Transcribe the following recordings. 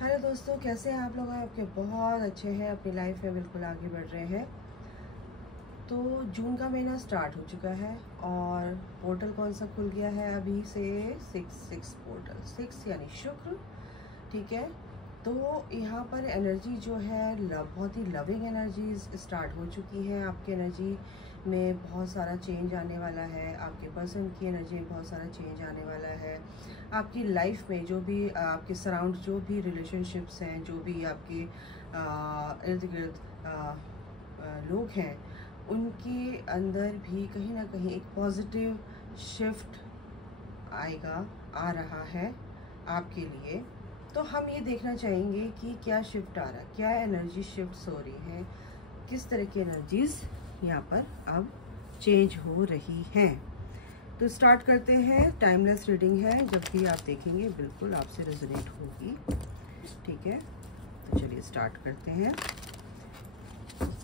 Hello दोस्तों, कैसे हैं आप लोग? आपके बहुत अच्छे हैं, अपनी लाइफ में बिल्कुल आगे बढ़ रहे हैं। तो जून का महीना स्टार्ट हो चुका है और पोर्टल कौन सा खुल गया है अभी से? 6 पोर्टल, 6 यानी शुक्र। ठीक है, तो यहाँ पर एनर्जी जो है बहुत ही लविंग एनर्जीज स्टार्ट हो चुकी हैं। आपकी एनर्जी में बहुत सारा चेंज आने वाला है, आपके पर्सन की एनर्जी में बहुत सारा चेंज आने वाला है। आपकी लाइफ में जो भी आपके सराउंड जो भी रिलेशनशिप्स हैं, जो भी आपके इर्द गिर्द लोग हैं, उनके अंदर भी कहीं ना कहीं एक पॉजिटिव शिफ्ट आ रहा है आपके लिए। तो हम ये देखना चाहेंगे कि क्या शिफ्ट आ रहा है, क्या एनर्जी शिफ्ट हो रही है, किस तरह की एनर्जीज यहाँ पर अब चेंज हो रही हैं। तो स्टार्ट करते हैं। टाइमलेस रीडिंग है, जब भी आप देखेंगे बिल्कुल आपसे रेजोनेट होगी। ठीक है, तो चलिए स्टार्ट करते हैं।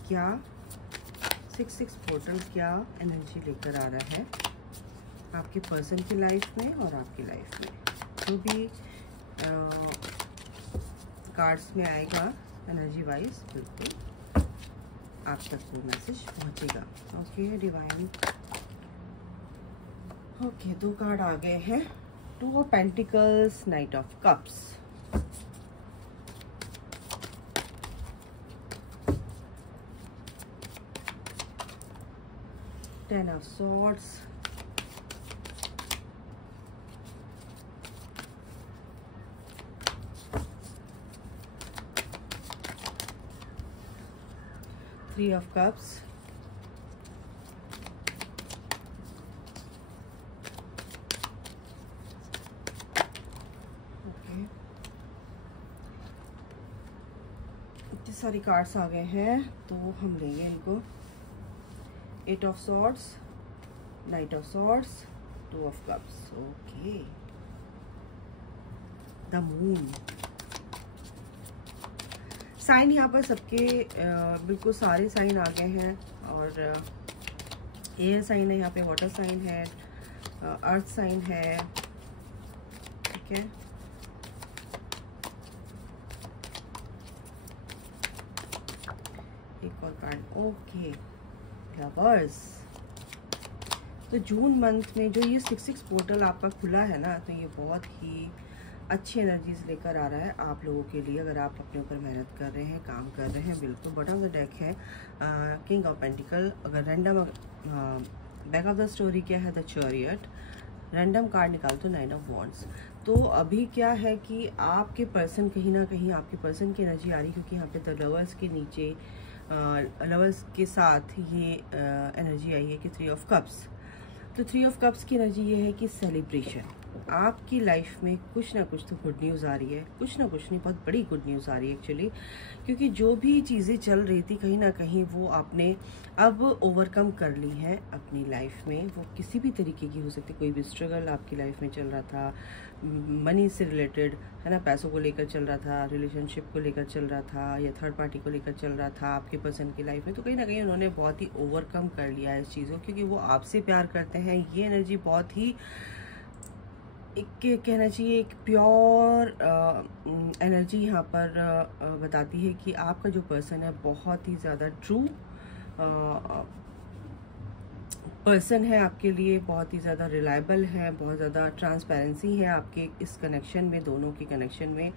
क्या 6 पोर्टल क्या एनर्जी लेकर आ रहा है आपके पर्सन की लाइफ में और आपकी लाइफ में? जो भी कार्ड्स में आएगा एनर्जी वाइज, बिल्कुल आप तक वो मैसेज पहुंचेगा। Okay divine. ओके, 2 कार्ड आ गए हैं। 2 of pentacles, night of cups. Ten of Swords, Three of Cups, okay, इतनी सारी कार्ड्स आ गए हैं तो हम लेंगे इनको। 8 of Swords, Knight of Swords, 2 of Cups, okay. The moon sign यहाँ पर सबके बिल्कुल सारे साइन आ गए हैं। और एयर साइन है यहाँ पे, वाटर साइन है, अर्थ साइन है। ठीक है, एक और कार्ड। Okay, lovers. तो जून मंथ में जो ये 6 पोर्टल आपका खुला है ना, तो ये बहुत ही अच्छी एनर्जीज लेकर आ रहा है आप लोगों के लिए। अगर आप अपने ऊपर मेहनत कर रहे हैं, काम कर रहे हैं, बिल्कुल। बॉटम ऑफ द डेक है किंग ऑफ पेंटिकल। अगर random back of the story क्या है? The chariot. रैंडम कार्ड निकाल तो 9 ऑफ वॉन्ड्स। तो अभी क्या है कि आपके पर्सन कहीं ना कहीं आपके पर्सन की एनर्जी आ रही है, क्योंकि यहाँ पे द लवर्स के नीचे लवर्स के साथ ये एनर्जी आई है कि 3 ऑफ कप्स। तो 3 ऑफ कप्स की एनर्जी ये है कि सेलिब्रेशन। आपकी लाइफ में कुछ ना कुछ तो गुड न्यूज़ आ रही है, कुछ ना कुछ नहीं, बहुत बड़ी गुड न्यूज़ आ रही है एक्चुअली। क्योंकि जो भी चीज़ें चल रही थी कहीं ना कहीं वो आपने अब ओवरकम कर ली है अपनी लाइफ में। वो किसी भी तरीके की हो सकती है। कोई भी स्ट्रगल आपकी लाइफ में चल रहा था, मनी से रिलेटेड है ना, पैसों को लेकर चल रहा था, रिलेशनशिप को लेकर चल रहा था, या थर्ड पार्टी को लेकर चल रहा था आपके पर्सन की लाइफ में, तो कहीं ना कहीं उन्होंने बहुत ही ओवरकम कर लिया है इस चीज़ को, क्योंकि वो आपसे प्यार करते हैं। ये एनर्जी बहुत ही एक कहना चाहिए एक प्योर एनर्जी यहाँ पर बताती है कि आपका जो पर्सन है बहुत ही ज़्यादा ट्रू पर्सन है आपके लिए, बहुत ही ज़्यादा रिलायबल है, बहुत ज़्यादा ट्रांसपेरेंसी है आपके इस कनेक्शन में, दोनों के कनेक्शन में।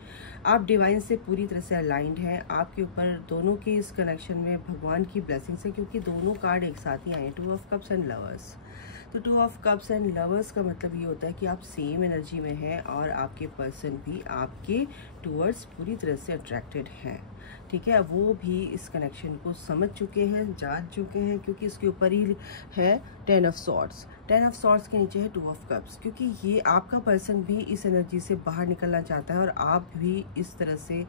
आप डिवाइन से पूरी तरह से अलाइंड हैं। आपके ऊपर दोनों के इस कनेक्शन में भगवान की ब्लेसिंग्स है, क्योंकि दोनों कार्ड एक साथ ही आए हैं, 2 ऑफ कप्स एंड लवर्स। तो 2 ऑफ कप्स एंड लवर्स का मतलब ये होता है कि आप सेम एनर्जी में हैं और आपके पर्सन भी आपके टूवर्ड्स पूरी तरह से अट्रैक्टेड हैं। ठीक है, वो भी इस कनेक्शन को समझ चुके हैं, जान चुके हैं, क्योंकि इसके ऊपर ही है 10 ऑफ सॉर्ड्स। 10 ऑफ सॉर्ड्स के नीचे है 2 ऑफ कप्स, क्योंकि ये आपका पर्सन भी इस एनर्जी से बाहर निकलना चाहता है और आप भी इस तरह से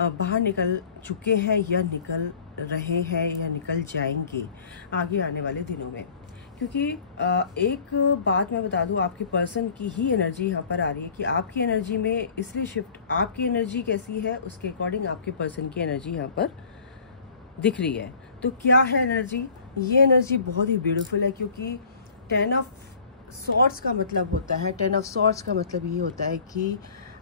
बाहर निकल चुके हैं या निकल रहे हैं या निकल जाएंगे आगे आने वाले दिनों में। क्योंकि एक बात मैं बता दूं, आपके पर्सन की ही एनर्जी यहाँ पर आ रही है कि आपकी एनर्जी में इसलिए शिफ्ट, आपकी एनर्जी कैसी है उसके अकॉर्डिंग आपके पर्सन की एनर्जी यहाँ पर दिख रही है। तो क्या है एनर्जी? ये एनर्जी बहुत ही ब्यूटीफुल है, क्योंकि 10 ऑफ सॉर्ड्स का मतलब होता है, 10 ऑफ सॉर्ड्स का मतलब ये होता है कि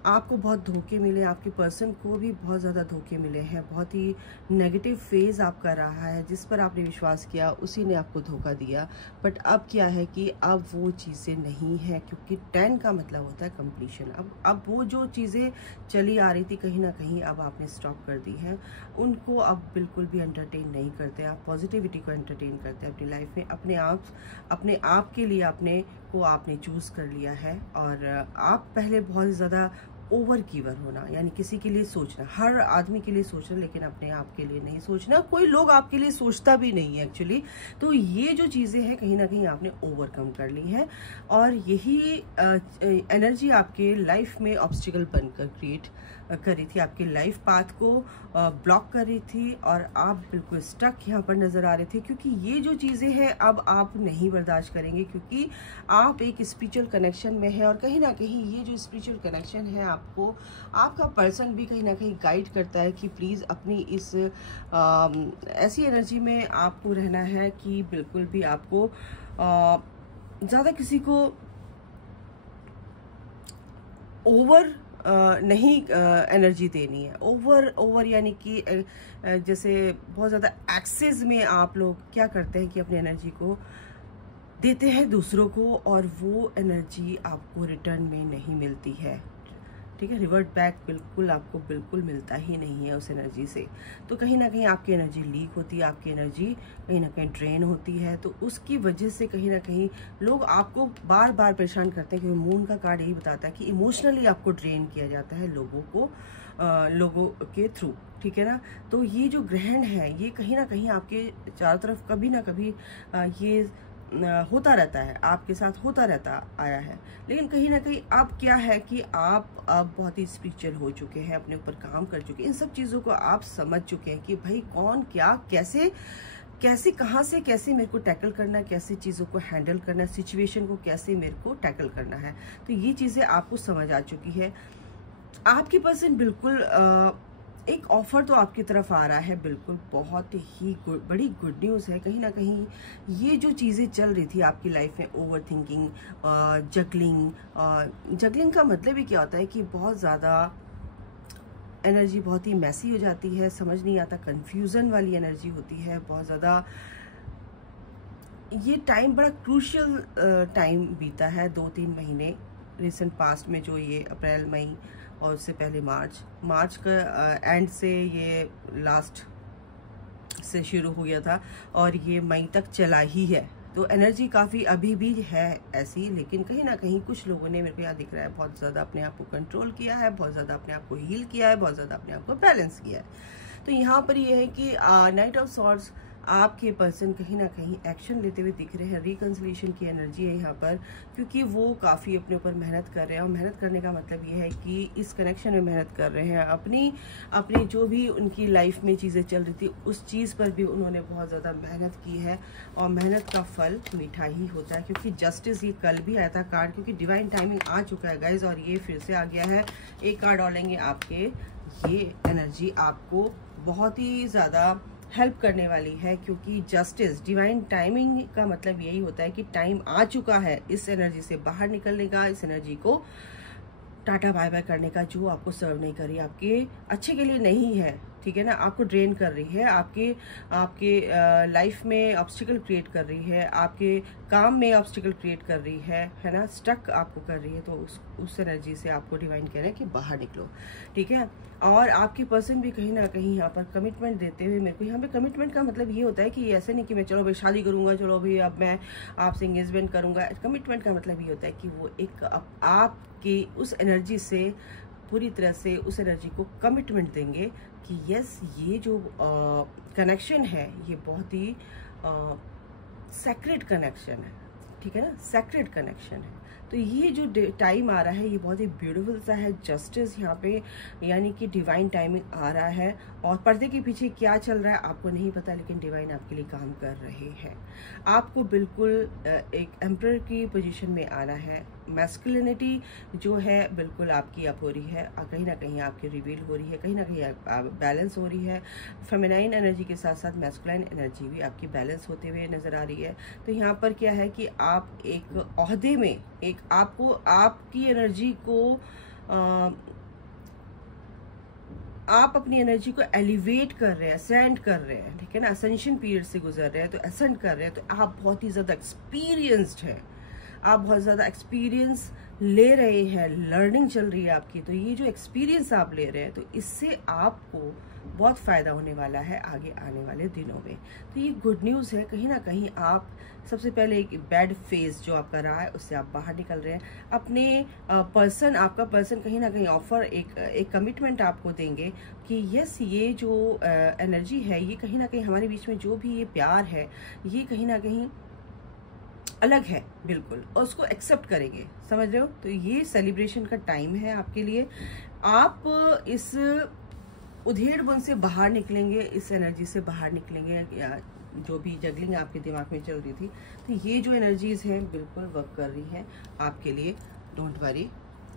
आपको बहुत धोखे मिले, आपके पर्सन को भी बहुत ज़्यादा धोखे मिले हैं, बहुत ही नेगेटिव फेज़ आपका रहा है, जिस पर आपने विश्वास किया उसी ने आपको धोखा दिया। बट अब क्या है कि अब वो चीज़ें नहीं हैं, क्योंकि 10 का मतलब होता है कंप्लीशन। अब वो जो चीज़ें चली आ रही थी कहीं ना कहीं अब आपने स्टॉप कर दी हैं, उनको अब बिल्कुल भी एंटरटेन नहीं करते। आप पॉजिटिविटी को एंटरटेन करते हैं अपनी लाइफ में। अपने आप के लिए आपने चूज़ कर लिया है। और आप पहले बहुत ज़्यादा ओवर गिवर होना, यानी किसी के लिए सोचना, हर आदमी के लिए सोचना, लेकिन अपने आप के लिए नहीं सोचना। कोई लोग आपके लिए सोचता भी नहीं है एक्चुअली। तो ये जो चीज़ें हैं कहीं ना कहीं आपने ओवरकम कर ली हैं, और यही एनर्जी आपके लाइफ में ऑब्स्टिकल बनकर क्रिएट कर रही थी, आपके लाइफ पाथ को ब्लॉक कर रही थी, और आप बिल्कुल स्टक यहाँ पर नज़र आ रहे थे। क्योंकि ये जो चीज़ें हैं अब आप नहीं बर्दाश्त करेंगे, क्योंकि आप एक स्पिरिचुअल कनेक्शन में है, और कहीं ना कहीं ये जो स्पिरिचुअल कनेक्शन है आपको, आपका पर्सन भी कहीं ना कहीं गाइड करता है कि प्लीज़ अपनी इस ऐसी एनर्जी में आपको रहना है कि बिल्कुल भी आपको ज़्यादा किसी को ओवर नहीं एनर्जी देनी है। ओवर यानी कि जैसे बहुत ज़्यादा एक्सेस में आप लोग क्या करते हैं कि अपनी एनर्जी को देते हैं दूसरों को, और वो एनर्जी आपको रिटर्न में नहीं मिलती है। ठीक है, रिवर्ट बैक बिल्कुल आपको बिल्कुल मिलता ही नहीं है उस एनर्जी से। तो कहीं ना कहीं आपकी एनर्जी लीक होती है, आपकी एनर्जी कहीं ना कहीं ड्रेन होती है। तो उसकी वजह से कहीं ना कहीं लोग आपको बार बार परेशान करते हैं, क्योंकि मून का कार्ड यही बताता है कि इमोशनली आपको ड्रेन किया जाता है लोगों के थ्रू। ठीक है ना। तो ये जो ग्रहण है ये कहीं ना कहीं आपके चारों तरफ कभी ना कभी ये होता रहता है, आपके साथ होता रहता आया है। लेकिन कहीं ना कहीं अब क्या है कि आप अब बहुत ही स्पिरिचुअल हो चुके हैं, अपने ऊपर काम कर चुके हैं, इन सब चीज़ों को आप समझ चुके हैं कि भाई कौन क्या कैसे कहाँ से कैसे मेरे को टैकल करना है, कैसे चीज़ों को हैंडल करना है, सिचुएशन को कैसे मेरे को टैकल करना है। तो ये चीज़ें आपको समझ आ चुकी है। आपकी पर्सन बिल्कुल एक ऑफर तो आपकी तरफ आ रहा है, बिल्कुल बहुत ही बड़ी गुड न्यूज़ है। कहीं ना कहीं ये जो चीज़ें चल रही थी आपकी लाइफ में, ओवर थिंकिंग, जगलिंग का मतलब ही क्या होता है कि बहुत ज़्यादा एनर्जी बहुत ही मैसी हो जाती है, समझ नहीं आता, कंफ्यूजन वाली एनर्जी होती है बहुत ज़्यादा। ये टाइम बड़ा क्रूशियल टाइम बीता है, 2-3 महीने रिसेंट पास्ट में, जो ये अप्रैल मई और उससे पहले मार्च का एंड से ये लास्ट से शुरू हो गया था और ये मई तक चला ही है। तो एनर्जी काफ़ी अभी भी है ऐसी, लेकिन कहीं ना कहीं कुछ लोगों ने, मेरे को यहाँ दिख रहा है, बहुत ज़्यादा अपने आप को कंट्रोल किया है, बहुत ज़्यादा अपने आप को हील किया है, बहुत ज़्यादा अपने आप को बैलेंस किया है। तो यहाँ पर ये है कि नाइट ऑफ सॉर्ड्स, आपके पर्सन कहीं ना कहीं एक्शन लेते हुए दिख रहे हैं। रिकंसिलिएशन की एनर्जी है यहाँ पर, क्योंकि वो काफ़ी अपने ऊपर मेहनत कर रहे हैं, और मेहनत करने का मतलब ये है कि इस कनेक्शन में मेहनत कर रहे हैं। अपनी जो भी उनकी लाइफ में चीज़ें चल रही थी उस चीज़ पर भी उन्होंने बहुत ज़्यादा मेहनत की है, और मेहनत का फल मीठा ही होता है। क्योंकि जस्टिस, ये कल भी आया था कार्ड, क्योंकि डिवाइन टाइमिंग आ चुका है गाइज, और ये फिर से आ गया है। एक कार्ड डालेंगे आपके, ये एनर्जी आपको बहुत ही ज़्यादा हेल्प करने वाली है, क्योंकि जस्टिस, डिवाइन टाइमिंग का मतलब यही होता है कि टाइम आ चुका है इस एनर्जी से बाहर निकलने का, इस एनर्जी को टाटा बाय बाय करने का, जो आपको सर्व नहीं कर रही, आपके अच्छे के लिए नहीं है। ठीक है ना, आपको ड्रेन कर रही है, आपके लाइफ में ऑब्स्टिकल क्रिएट कर रही है, आपके काम में ऑब्स्टिकल क्रिएट कर रही है ना, स्टक आपको कर रही है। तो उस एनर्जी से आपको डिवाइन कह रहे हैं कि बाहर निकलो। ठीक है, और आपके पर्सन भी कहीं ना कहीं यहाँ पर कमिटमेंट देते हुए, मेरे को यहाँ पे कमिटमेंट का मतलब ये होता है कि ऐसे नहीं कि मैं चलो भाई शादी करूँगा, चलो भाई अब मैं आपसे एंगेजमेंट करूँगा। कमिटमेंट का मतलब ये होता है कि वो एक आपकी उस एनर्जी से पूरी तरह से उस एनर्जी को कमिटमेंट देंगे कि यस, ये जो कनेक्शन है ये बहुत ही सेक्रेड कनेक्शन है। ठीक है ना, सेक्रेड कनेक्शन है। तो ये जो टाइम आ रहा है ये बहुत ही ब्यूटीफुल सा है। जस्टिस यहाँ पे, यानी कि डिवाइन टाइमिंग आ रहा है, और पर्दे के पीछे क्या चल रहा है आपको नहीं पता, लेकिन डिवाइन आपके लिए काम कर रहे हैं। आपको बिल्कुल एक एम्परर की पोजीशन में आना है। मैस्कुलिनिटी जो है बिल्कुल आपकी अप हो रही है, कहीं ना कहीं आपकी रिवील हो रही है, कहीं ना कहीं बैलेंस हो रही है। फेमिनाइन एनर्जी के साथ साथ मैस्कुलाइन एनर्जी भी आपकी बैलेंस होते हुए नज़र आ रही है। तो यहाँ पर क्या है कि आप एक ओहदे में, एक आपको आपकी एनर्जी को आप अपनी एनर्जी को एलिवेट कर रहे हैं, असेंड कर रहे हैं, ठीक है ना, असेंशन पीरियड से गुजर रहे हैं, तो असेंड कर रहे हैं, तो आप बहुत ही ज़्यादा एक्सपीरियंस्ड हैं, आप बहुत ज़्यादा एक्सपीरियंस ले रहे हैं, लर्निंग चल रही है आपकी। तो ये जो एक्सपीरियंस आप ले रहे हैं, तो इससे आपको बहुत फ़ायदा होने वाला है आगे आने वाले दिनों में। तो ये गुड न्यूज़ है। कहीं ना कहीं आप सबसे पहले एक बैड फेज जो आपका रहा है उससे आप बाहर निकल रहे हैं। अपने आपका पर्सन कहीं ना कहीं ऑफर एक कमिटमेंट आपको देंगे कि यस, ये जो एनर्जी है, ये कहीं ना कहीं हमारे बीच में जो भी ये प्यार है, ये कहीं ना कहीं अलग है बिल्कुल, और उसको एक्सेप्ट करेंगे, समझ रहे हो। तो ये सेलिब्रेशन का टाइम है आपके लिए। आप इस उधेड़ बुन से बाहर निकलेंगे, इस एनर्जी से बाहर निकलेंगे, या जो भी जगलिंग आपके दिमाग में चल रही थी, तो ये जो एनर्जीज हैं बिल्कुल वर्क कर रही हैं आपके लिए, डोंट वरी।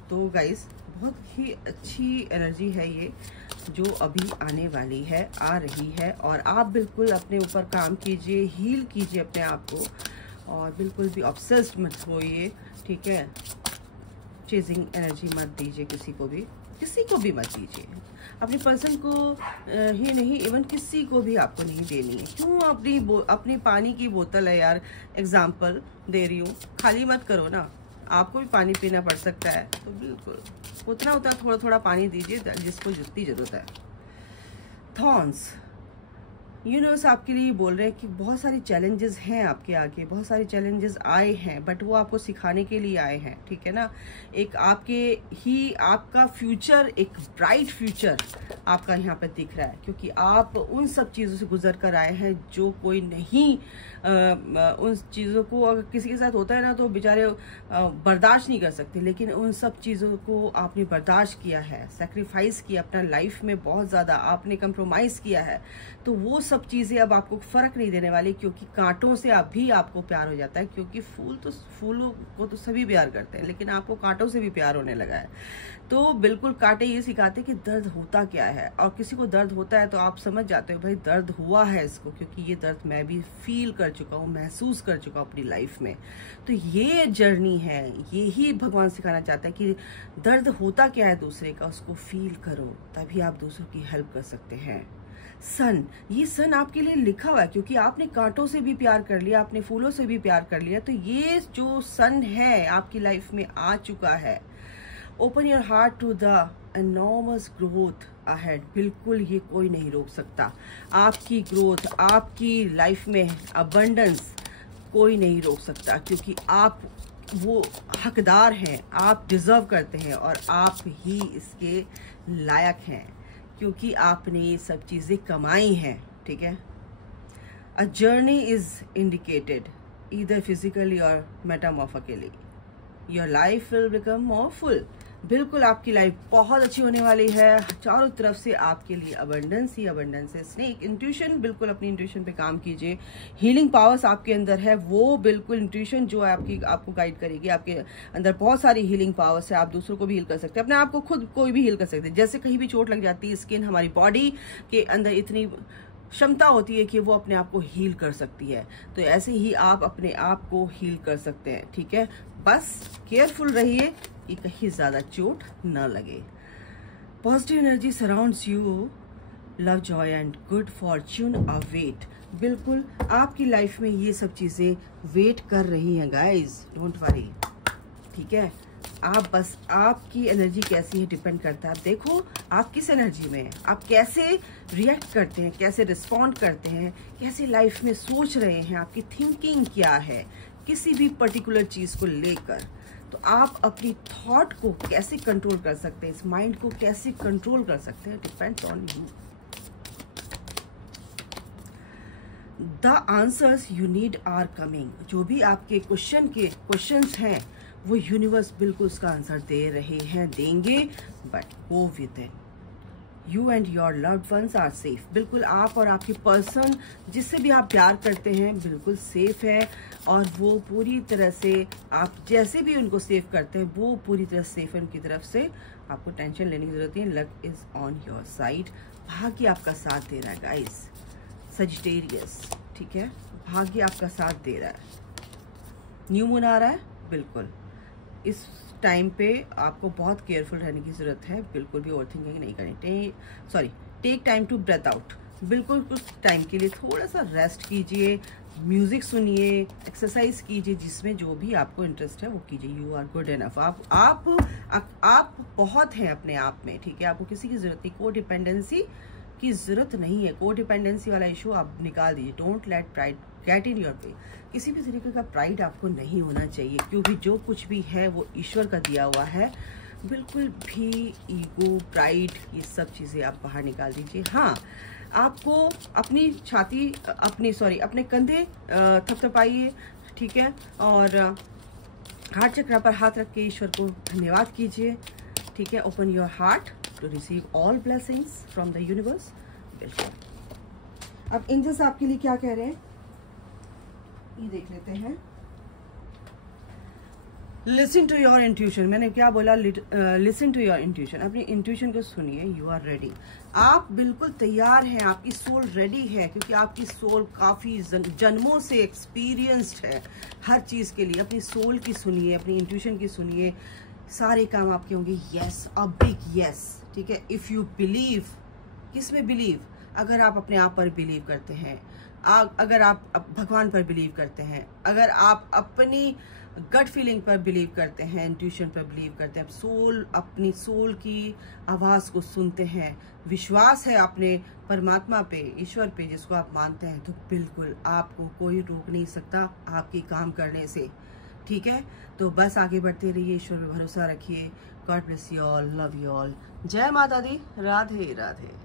तो गाइस, बहुत ही अच्छी एनर्जी है ये जो अभी आने वाली है, आ रही है, और आप बिल्कुल अपने ऊपर काम कीजिए, हील कीजिए अपने आप को, और बिल्कुल भी ऑब्सेस्ड मत होइए, ठीक है। चेजिंग एनर्जी मत दीजिए, किसी को भी मत दीजिए, अपने पर्सन को ही नहीं, इवन किसी को भी आपको नहीं देनी है। क्यों अपनी पानी की बोतल है यार, एग्जाम्पल दे रही हूँ, खाली मत करो ना, आपको भी पानी पीना पड़ सकता है, तो बिल्कुल उतना थोड़ा थोड़ा पानी दीजिए जिसको जितनी जरूरत है। थॉर्न्स, यूनिवर्स आपके लिए बोल रहे हैं कि बहुत सारी चैलेंजेस हैं आपके आगे, बहुत सारे चैलेंजेस आए हैं, बट वो आपको सिखाने के लिए आए हैं, ठीक है ना। एक आपका फ्यूचर, एक ब्राइट फ्यूचर आपका यहाँ पर दिख रहा है, क्योंकि आप उन सब चीज़ों से गुजर कर आए हैं जो कोई नहीं, उन चीज़ों को अगर किसी के साथ होता है ना तो बेचारे बर्दाश्त नहीं कर सकते, लेकिन उन सब चीज़ों को आपने बर्दाश्त किया है, सेक्रीफाइस किया अपना लाइफ में, बहुत ज़्यादा आपने कंप्रोमाइज़ किया है। तो वो सब चीज़ें अब आपको फ़र्क नहीं देने वाली, क्योंकि कांटों से अब भी आपको प्यार हो जाता है, क्योंकि फूलों को तो सभी प्यार करते हैं, लेकिन आपको कांटों से भी प्यार होने लगा है। तो बिल्कुल कांटे ये सिखाते हैं कि दर्द होता क्या है, और किसी को दर्द होता है तो आप समझ जाते हो भाई दर्द हुआ है इसको, क्योंकि ये दर्द मैं भी फील कर चुका हूँ, महसूस कर चुका हूँ अपनी लाइफ में। तो ये जर्नी है, यही भगवान सिखाना चाहता है कि दर्द होता क्या है दूसरे का, उसको फील करो, तभी आप दूसरों की हेल्प कर सकते हैं। सन, ये सन आपके लिए लिखा हुआ है, क्योंकि आपने कांटों से भी प्यार कर लिया, आपने फूलों से भी प्यार कर लिया, तो ये जो सन है आपकी लाइफ में आ चुका है। Open your heart to the enormous growth ahead, बिल्कुल ये कोई नहीं रोक सकता आपकी ग्रोथ, आपकी लाइफ में अबंडेंस कोई नहीं रोक सकता, क्योंकि आप वो हकदार हैं, आप डिजर्व करते हैं, और आप ही इसके लायक हैं, क्योंकि आपने ये सब चीज़ें कमाई हैं, ठीक है। A journey is indicated either physically और metamorphically, your life will become more full. बिल्कुल आपकी लाइफ बहुत अच्छी होने वाली है, चारों तरफ से आपके लिए अबंडेंस ही अबंडेंस है। स्नेक इंट्यूशन, बिल्कुल अपनी इंट्यूशन पे काम कीजिए। हीलिंग पावर्स आपके अंदर है, वो बिल्कुल इंट्यूशन जो है आपको गाइड करेगी। आपके अंदर बहुत सारी हीलिंग पावर्स है, आप दूसरों को भी हील कर सकते हैं, अपने आप को खुद कोई भी हील कर सकते हैं। जैसे कहीं भी चोट लग जाती है, स्किन हमारी बॉडी के अंदर इतनी क्षमता होती है कि वो अपने आप को हील कर सकती है, तो ऐसे ही आप अपने आप को हील कर सकते हैं, ठीक है। बस केयरफुल रहिए कि कहीं ज़्यादा चोट न लगे। Positive energy surrounds you, love, Joy and good Fortune await. बिल्कुल आपकी लाइफ में ये सब चीज़ें वेट कर रही हैं गाइज, डोंट वरी, ठीक है। आप बस, आपकी एनर्जी कैसी है डिपेंड करता है। आप देखो आप किस एनर्जी में हैं, आप कैसे रिएक्ट करते हैं, कैसे रिस्पॉन्ड करते हैं, कैसे लाइफ में सोच रहे हैं, आपकी थिंकिंग क्या है किसी भी पर्टिकुलर चीज़ को लेकर। तो आप अपनी थॉट को कैसे कंट्रोल कर सकते हैं, इस माइंड को कैसे कंट्रोल कर सकते हैं, depends on you. The answers you need are coming. जो भी आपके क्वेश्चंस हैं वो यूनिवर्स बिल्कुल उसका आंसर दे रहे हैं, देंगे, but go with it. You and your loved ones are safe. बिल्कुल आप और आपके पर्सन जिससे भी आप प्यार करते हैं बिल्कुल सेफ है, और वो पूरी तरह से, आप जैसे भी उनको सेव करते हैं वो पूरी तरह सेफ है उनकी तरफ से, आपको टेंशन लेने की जरूरत नहीं। Luck is on your side, भाग्य आपका साथ दे रहा है गाइस। सजिटेरियस, ठीक है, भाग्य आपका साथ दे रहा है। न्यू मून आ रहा है, बिल्कुल इस टाइम पे आपको बहुत केयरफुल रहने की ज़रूरत है, बिल्कुल भी ओवरथिंकिंग नहीं करनी। Take time to breathe out, बिल्कुल कुछ टाइम के लिए थोड़ा सा रेस्ट कीजिए, म्यूज़िक सुनिए, एक्सरसाइज कीजिए, जिसमें जो भी आपको इंटरेस्ट है वो कीजिए। यू आर गुड इनफ, आप बहुत हैं अपने आप में, ठीक है। आपको किसी की ज़रूरत नहीं, को डिपेंडेंसी की ज़रूरत नहीं है। को डिपेंडेंसी वाला इशू आप निकाल दीजिए। Don't let pride get in your way. किसी भी तरीके का प्राइड आपको नहीं होना चाहिए, क्योंकि जो कुछ भी है वो ईश्वर का दिया हुआ है। बिल्कुल भी ईगो, प्राइड, ये सब चीज़ें आप बाहर निकाल दीजिए। हाँ, आपको अपनी छाती, अपने कंधे थपथपाइए, ठीक है, और हार्ट चक्र पर हाथ रख के ईश्वर को धन्यवाद कीजिए, ठीक है। Open your heart to receive all blessings from the universe. बिल्कुल। अब एंजल्स आपके लिए क्या कह रहे हैं ये देख लेते हैं। लिसन टू योर इंट्यूशन, मैंने क्या बोला, लिसन टू योर इंट्यूशन, अपनी इंट्यूशन को सुनिए। यू आर रेडी, आप बिल्कुल तैयार हैं, आपकी सोल रेडी है, क्योंकि आपकी सोल काफ़ी जन्मों से एक्सपीरियंस्ड है हर चीज़ के लिए। अपनी सोल की सुनिए, अपनी इंट्यूशन की सुनिए, सारे काम आपके होंगे। यस, अ बिग यस, ठीक है। इफ़ यू बिलीव, किस में बिलीव? अगर आप अपने आप पर बिलीव करते हैं, अगर आप भगवान पर बिलीव करते हैं, अगर आप अपनी गट फीलिंग पर बिलीव करते हैं, इंट्यूशन पर बिलीव करते हैं, अपनी सोल की आवाज़ को सुनते हैं, विश्वास है अपने परमात्मा पे, ईश्वर पे, जिसको आप मानते हैं, तो बिल्कुल आपको कोई रोक नहीं सकता आपकी काम करने से, ठीक है। तो बस आगे बढ़ते रहिए, ईश्वर पे भरोसा रखिए। God bless you all, love you all. जय माता दी, राधे राधे।